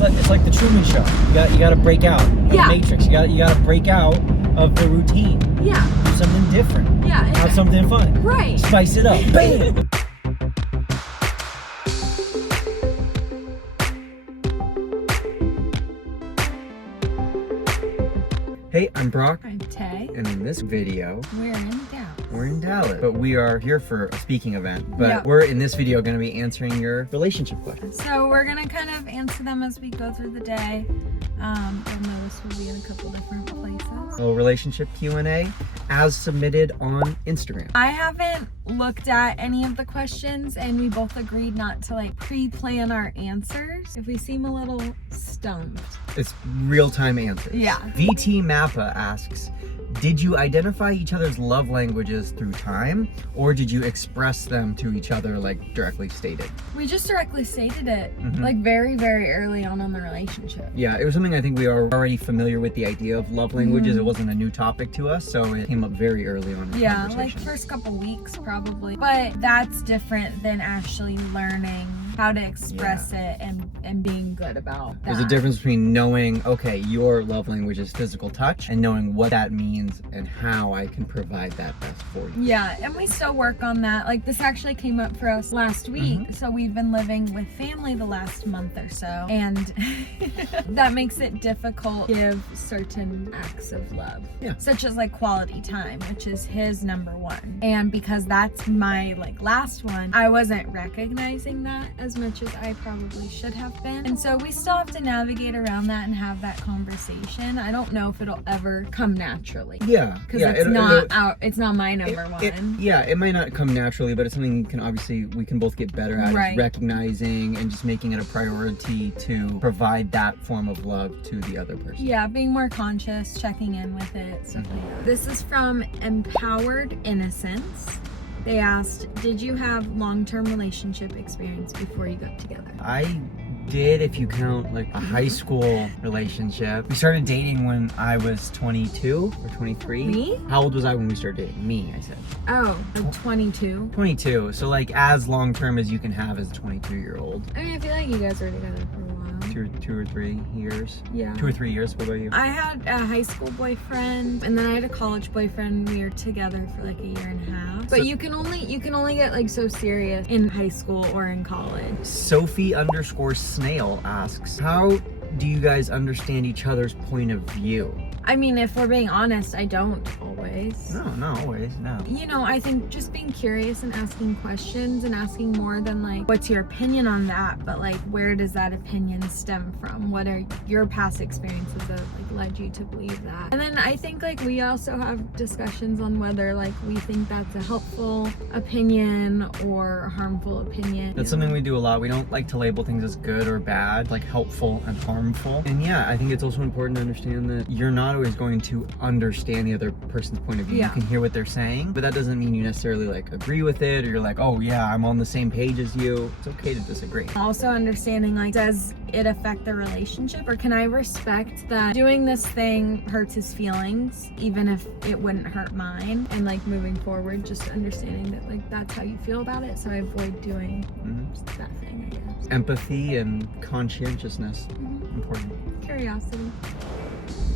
It's like the Truman Show. You got to break out. The Matrix. You got to break out of the routine. Yeah. Do something different. Yeah. Have something fun. Right. Spice it up. Bam. Hey, I'm Brock. I'm Tay. And in this video, We're in Dallas. but we are here for a speaking event. But we're in this video going to be answering your relationship questions. So we're gonna kind of answer them as we go through the day. You'll notice we'll be in a couple different places. So relationship Q&A as submitted on Instagram. I haven't looked at any of the questions, and we both agreed not to like pre-plan our answers if we seem a little stumped. It's real-time answers. Yeah. VT Mappa asks, did you identify each other's love languages through time, or did you express them to each other like directly stated? We just directly stated it, like very, very early on in the relationship. Yeah, it was something I think we are already familiar with the idea of love languages. It wasn't a new topic to us, so it came up very early on in the Yeah, like conversation. first couple weeks probably. But that's different than actually learning how to express it and being good about that. There's a difference between knowing, okay, your love language is physical touch, and knowing what that means and how I can provide that best for you. Yeah, and we still work on that. Like this actually came up for us last week. So we've been living with family the last month or so, and that makes it difficult to give certain acts of love. Yeah. Such as like quality time, which is his number one. And because that's my like last one, I wasn't recognizing that as much as I probably should have been. And so we still have to navigate around that and have that conversation. I don't know if it'll ever come naturally. Yeah. Because yeah, it's not my number one. It might not come naturally, but it's something we can both get better at, is recognizing and just making it a priority to provide that form of love to the other person. Yeah, being more conscious, checking in with it, stuff like that. This is from Empowered Innocence. They asked, did you have long-term relationship experience before you got together? I did, if you count like a high school relationship. We started dating when I was 22 or 23. Me? How old was I when we started dating? Me, I said. Oh, like 22. 22. So like as long term as you can have as a 22-year-old. I mean, I feel like you guys were together for a while. Two or 3 years. Yeah. 2 or 3 years. What about you? I had a high school boyfriend, and then I had a college boyfriend. We were together for like a year and a half. But you can only get like so serious in high school or in college. Sophie_snail asks, how do you guys understand each other's point of view? I mean, if we're being honest, I don't always. No, not always, no. You know, I think just being curious and asking questions and asking more than like, what's your opinion on that? But like, where does that opinion stem from? What are your past experiences that like led you to believe that? And then I think like we also have discussions on whether like we think that's a helpful opinion or a harmful opinion. That's something we do a lot. We don't like to label things as good or bad, like helpful and harmful. And yeah, I think it's also important to understand that you're not always going to understand the other person's point of view. You can hear what they're saying, but that doesn't mean you necessarily like agree with it, or you're like, oh yeah, I'm on the same page as you. It's okay to disagree. Also understanding like, does it affect the relationship, or can I respect that doing this thing hurts his feelings even if it wouldn't hurt mine, and like moving forward just understanding that like that's how you feel about it, so I avoid doing that thing, I guess. Empathy and conscientiousness, important. Curiosity.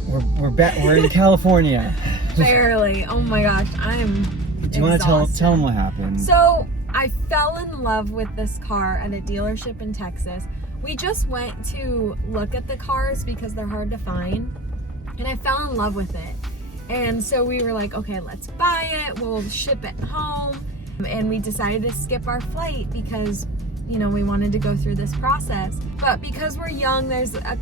We're in California. Barely. Oh my gosh, I'm Do you want to tell them what happened? So I fell in love with this car at a dealership in Texas. We just went to look at the cars because they're hard to find, and I fell in love with it. And so we were like, okay, let's buy it, we'll ship it home. And we decided to skip our flight because, you know, we wanted to go through this process. But because we're young, there's a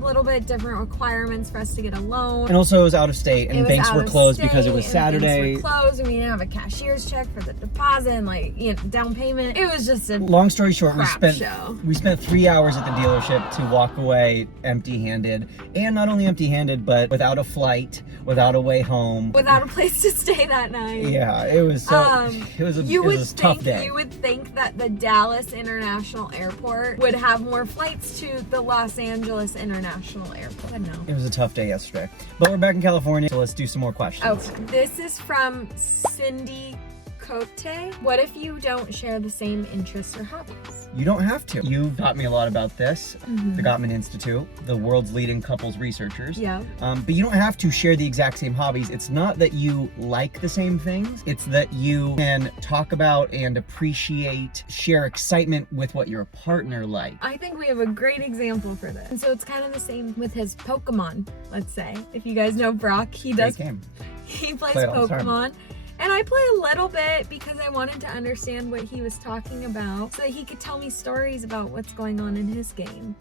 little bit different requirements for us to get a loan. And also it was out of state, and banks were closed because it was Saturday. Banks were closed, and we didn't have a cashier's check for the deposit and like, you know, down payment. It was just a long story short, we spent 3 hours at the dealership to walk away empty-handed, and not only empty-handed, but without a flight, without a way home, without a place to stay that night. Yeah, it was it was a tough day. You would think that the Dallas International Airport would have more flights to the Los Angeles International Airport. But no. It was a tough day yesterday. But we're back in California, so let's do some more questions. Okay, this is from Cindy Cote. What if you don't share the same interests or hobbies? You don't have to. You've taught me a lot about this, the Gottman Institute, the world's leading couples researchers. Yeah. But you don't have to share the exact same hobbies. It's not that you like the same things. It's that you can talk about and appreciate, share excitement with what your partner likes. I think we have a great example for this. And so it's kind of the same with his Pokemon, let's say. If you guys know Brock, he does. Game. He plays Play it all the time. Pokemon. And I play a little bit because I wanted to understand what he was talking about so that he could tell me stories about what's going on in his game.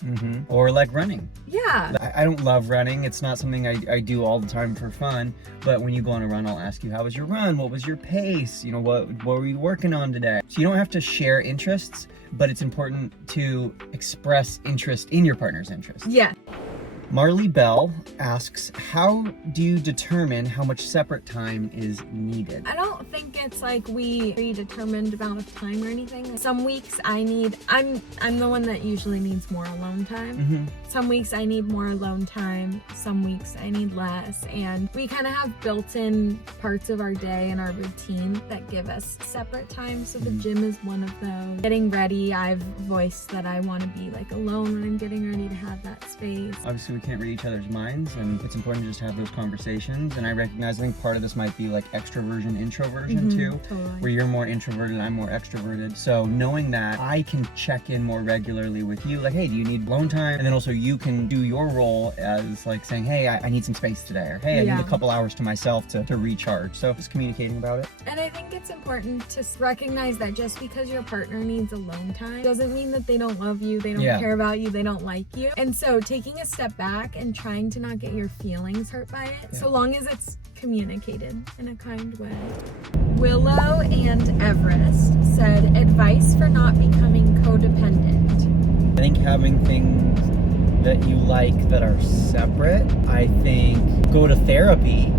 Or like running. Yeah. I don't love running. It's not something I do all the time for fun. But when you go on a run, I'll ask you, how was your run? What was your pace? You know, what were you working on today? So you don't have to share interests, but it's important to express interest in your partner's interests. Yeah. Marley Bell asks, how do you determine how much separate time is needed? I don't think it's like we predetermined amount of time or anything. Some weeks I'm the one that usually needs more alone time. Some weeks I need more alone time. Some weeks I need less. And we kind of have built-in parts of our day and our routine that give us separate time. So the gym is one of those. Getting ready, I've voiced that I want to be like alone when I'm getting ready to have that space. Obviously, we can't read each other's minds, and it's important to just have those conversations. And I recognize, I think part of this might be like extroversion, introversion too, Totally. where you're more introverted, I'm more extroverted. So knowing that, I can check in more regularly with you, like, hey, do you need alone time? And then also you can do your role as like saying, hey, I need some space today, or hey, I need a couple hours to myself to recharge. So just communicating about it. And I think it's important to recognize that just because your partner needs alone time doesn't mean that they don't love you, they don't care about you, they don't like you. And so taking a step back and trying to not get your feelings hurt by it, so long as it's communicated in a kind way. Willow and Everest said, advice for not becoming codependent. I think having things that you like that are separate, I think go to therapy.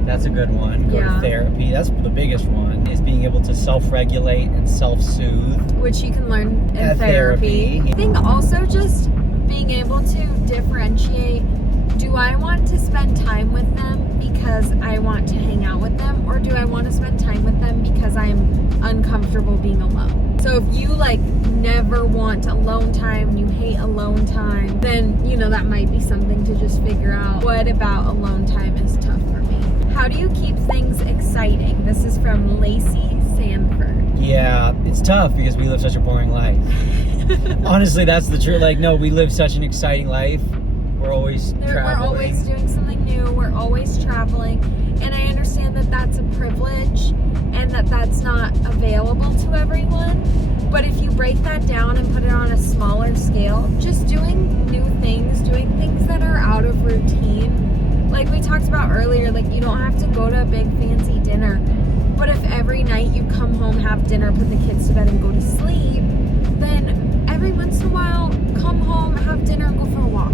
That's a good one. Go to therapy. That's the biggest one, is being able to self-regulate and self-soothe. Which you can learn in therapy. I think also just being able to differentiate, do I want to spend time with them because I want to hang out with them, or do I want to spend time with them because I'm uncomfortable being alone? So if you like never want alone time, you hate alone time, then you know that might be something to just figure out. What about alone time is tough for me? How do you keep things exciting? This is from Lacey Sanford. Yeah, it's tough because we live such a boring life. Honestly, that's the truth. Like, no, we live such an exciting life. We're always traveling. We're always doing something new. We're always traveling. And I understand that that's a privilege and that that's not available to everyone. But if you break that down and put it on a smaller scale, just doing new things, doing things that are out of routine. Like we talked about earlier, like you don't have to go to a big fancy dinner. But if every night you come home, have dinner, put the kids to bed and go to sleep, then every once in a while, come home, have dinner and go for a walk.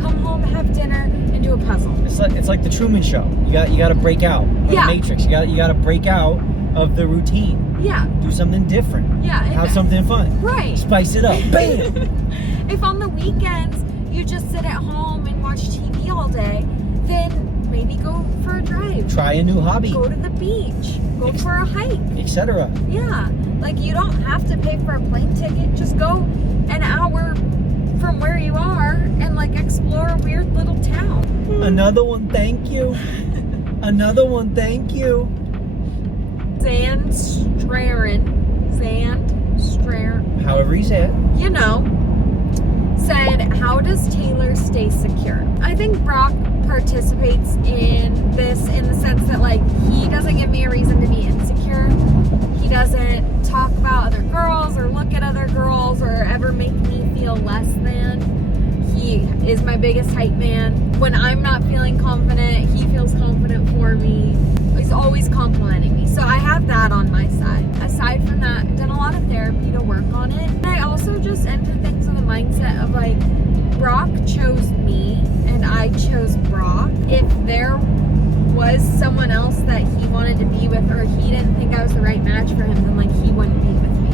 Come home, have dinner, and do a puzzle. It's like the Truman Show. You got to break out. Or the Matrix. You got to break out of the routine. Yeah. Do something different. Yeah. Have something fun. Right. Spice it up. Bam. If on the weekends you just sit at home and watch TV all day, then maybe go for a drive. Try a new hobby. Go to the beach. Go for a hike. Etc. Yeah. Like you don't have to pay for a plane ticket. Just go an hour from where you are and like explore a weird little town. Another one, thank you. Another one, thank you. Zandstraren, however you say it. You know, said, how does Taylor stay secure? I think Brock participates in this in the sense that like he doesn't give me a reason to be insecure. He doesn't talk about other girls or look at other girls or ever make me feel less than. He is my biggest hype man. When I'm not feeling confident, he feels confident for me. He's always complimenting me. So I have that on my side. Aside from that, I've done a lot of therapy to work on it. And I also just enter things with a mindset of like, Brock chose me and I chose Brock. If there was someone else that he wanted to be with or he didn't think I was the right match for him, then like he wouldn't be with me.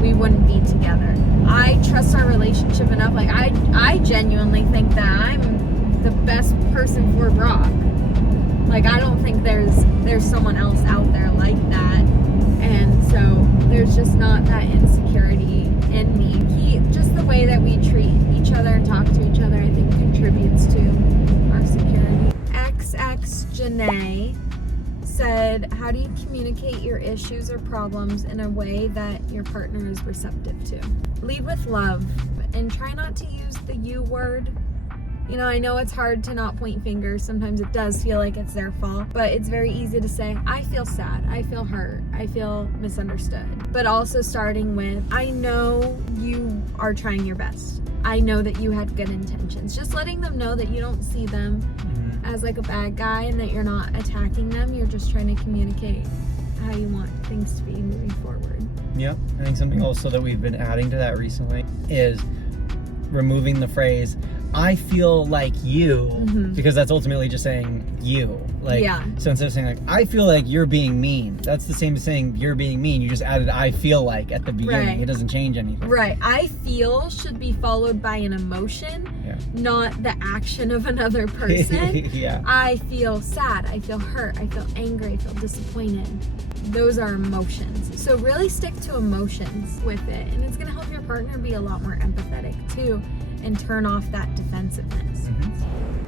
We wouldn't be together. I trust our relationship enough. Like I genuinely think that I'm the best person for Brock. Like I don't think there's someone else out there like that. And so there's just not that insecurity in me. Just the way that we treat each other and talk to each other, I think contributes to our security. XX Janae said, how do you communicate your issues or problems in a way that your partner is receptive to? Lead with love and try not to use the you word. You know, I know it's hard to not point fingers. Sometimes it does feel like it's their fault, but it's very easy to say, I feel sad, I feel hurt, I feel misunderstood. But also starting with, I know you are trying your best. I know that you had good intentions. Just letting them know that you don't see them as like a bad guy and that you're not attacking them. You're just trying to communicate how you want things to be moving forward. Yep. I think something also that we've been adding to that recently is removing the phrase, I feel like you, because that's ultimately just saying you. Like, so instead of saying like, I feel like you're being mean, that's the same as saying you're being mean. You just added I feel like at the beginning. Right. It doesn't change anything. Right. I feel should be followed by an emotion, not the action of another person. I feel sad, I feel hurt, I feel angry, I feel disappointed. Those are emotions. So really stick to emotions with it. And it's going to help your partner be a lot more empathetic too and turn off that defensiveness.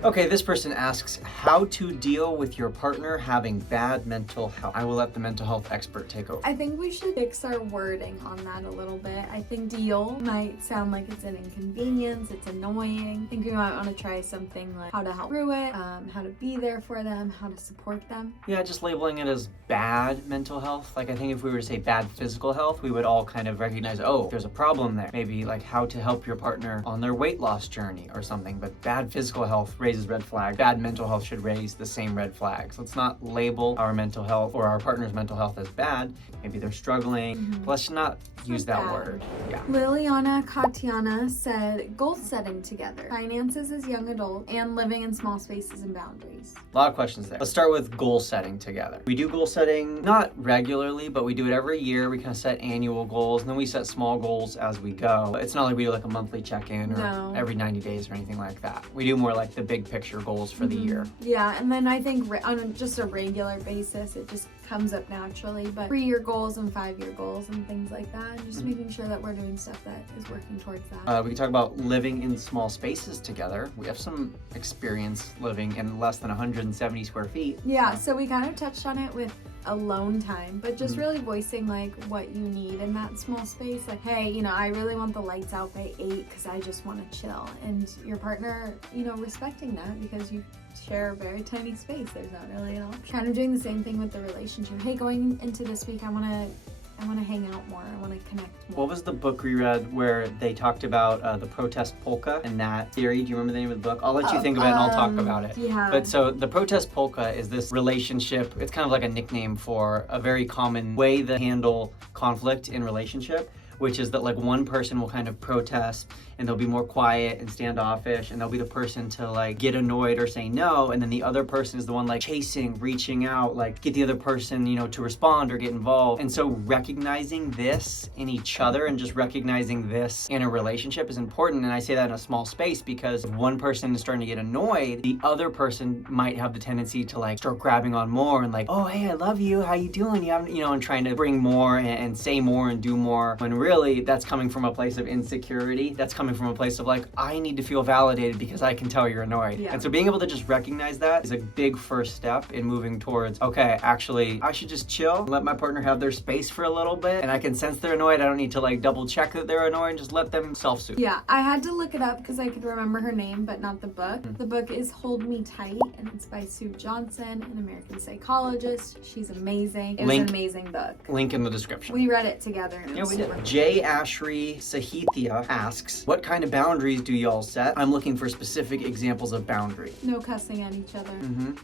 Okay, this person asks how to deal with your partner having bad mental health. I will let the mental health expert take over. I think we should fix our wording on that a little bit. I think deal might sound like it's an inconvenience, it's annoying. I think we might want to try something like how to help through it, how to be there for them, how to support them. Yeah, just labeling it as bad mental health. Like I think if we were to say bad physical health, we would all kind of recognize, oh, there's a problem there. Maybe like how to help your partner on their weight loss journey or something. But bad physical health raises red flag. Bad mental health should raise the same red flags. Let's not label our mental health or our partner's mental health as bad. Maybe they're struggling. Let's not use that word. Yeah. Liliana Katiana said, goal setting together, finances as young adults, and living in small spaces and boundaries. A lot of questions there. Let's start with goal setting together. We do goal setting not regularly, but we do it every year. We kind of set annual goals and then we set small goals as we go. It's not like we do like a monthly check-in or every 90 days or anything like that. We do more like the big picture goals for the year. Yeah, and then I think on just a regular basis, it just comes up naturally, but 3-year goals and 5-year goals and things like that, and just making sure that we're doing stuff that is working towards that. We can talk about living in small spaces together. We have some experience living in less than 170 square feet. Yeah, so we kind of touched on it with alone time, but just really voicing like what you need in that small space. Like, hey, you know, I really want the lights out by 8 because I just want to chill. And your partner, you know, respecting that because you share a very tiny space. There's not really an option. Kind of doing the same thing with the relationship. Hey, going into this week, I want to hang out more. I want to connect more. What was the book we read where they talked about the protest polka and that theory? Do you remember the name of the book? I'll let you think of it and I'll talk about it. Yeah. But so the protest polka is this relationship. It's kind of like a nickname for a very common way to handle conflict in relationship, which is that like one person will kind of protest and they'll be more quiet and standoffish and they'll be the person to like get annoyed or say no, and then the other person is the one like chasing, reaching out, like get the other person, you know, to respond or get involved. And so recognizing this in each other and just recognizing this in a relationship is important. And I say that in a small space because if one person is starting to get annoyed, the other person might have the tendency to like start grabbing on more and like, oh hey, I love you, how you doing? You haven't, you know, and trying to bring more and say more and do more, when really that's coming from a place of insecurity. That's coming from a place of like, I need to feel validated because I can tell you're annoyed. And so being able to just recognize that is a big first step in moving towards, okay, actually I should just chill and let my partner have their space for a little bit, and I can sense they're annoyed. I don't need to like double check that they're annoyed and just let them self-soothe. Yeah, I had to look it up because I could remember her name but not the book. The book is Hold Me Tight and it's by Sue Johnson, an American psychologist. She's amazing. It was an amazing book. Link in the description. We read it together. And we did. J. Ashri Sahithia asks, what kind of boundaries do y'all set? I'm looking for specific examples of boundaries. No cussing at each other.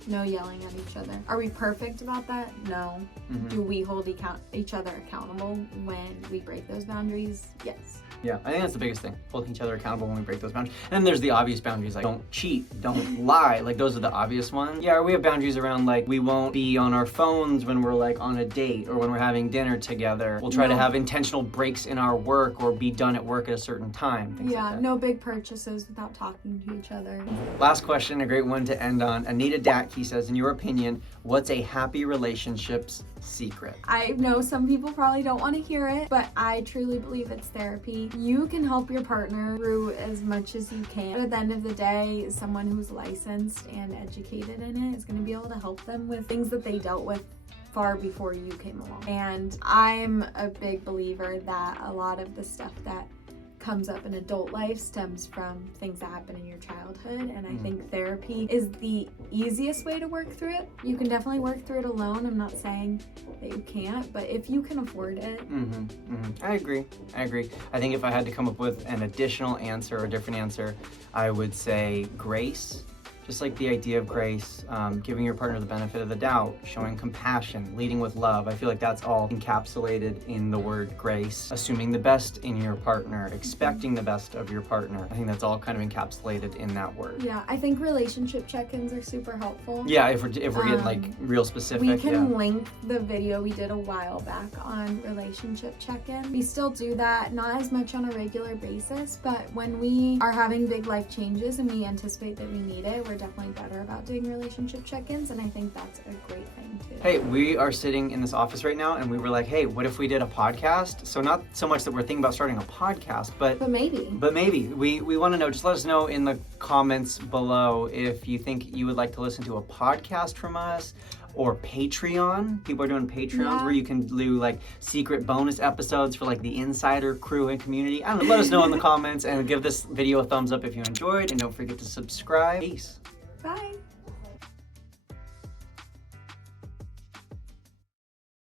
No yelling at each other. Are we perfect about that? No. Do we hold each other accountable when we break those boundaries? Yes. Yeah, I think that's the biggest thing, holding each other accountable when we break those boundaries. And then there's the obvious boundaries, like don't cheat, don't lie, like those are the obvious ones. Yeah, we have boundaries around like we won't be on our phones when we're like on a date or when we're having dinner together. We'll try to have intentional breaks in our work or be done at work at a certain time. Yeah, no big purchases without talking to each other. Last question, a great one to end on. Anita Datke says, in your opinion, what's a happy relationship's secret? I know some people probably don't want to hear it, but I truly believe it's therapy. you can help your partner through as much as you can. But at the end of the day, someone who's licensed and educated in it is going to be able to help them with things that they dealt with far before you came along. And I'm a big believer that a lot of the stuff that comes up in adult life stems from things that happen in your childhood, and I think therapy is the easiest way to work through it. You can definitely work through it alone. I'm not saying that you can't, but if you can afford it. I agree. I think if I had to come up with an additional answer or a different answer, I would say grace. Just like the idea of grace, giving your partner the benefit of the doubt, showing compassion, leading with love. I feel like that's all encapsulated in the word grace. Assuming the best in your partner, expecting the best of your partner. I think that's all kind of encapsulated in that word. Yeah, I think relationship check-ins are super helpful. Yeah, if we're getting like real specific. We can link the video we did a while back on relationship check-in. We still do that, not as much on a regular basis, but when we are having big life changes and we anticipate that we need it, we're definitely better about doing relationship check-ins, and I think that's a great thing too. Hey, we are sitting in this office right now and we were like, hey, what if we did a podcast? So not so much that we're thinking about starting a podcast, but maybe. We want to know, just let us know in the comments below if you think you would like to listen to a podcast from us, or Patreon. People are doing Patreons where you can do like secret bonus episodes for like the insider crew and community. I don't know, let us know in the comments and give this video a thumbs up if you enjoyed, and don't forget to subscribe. Peace. Bye.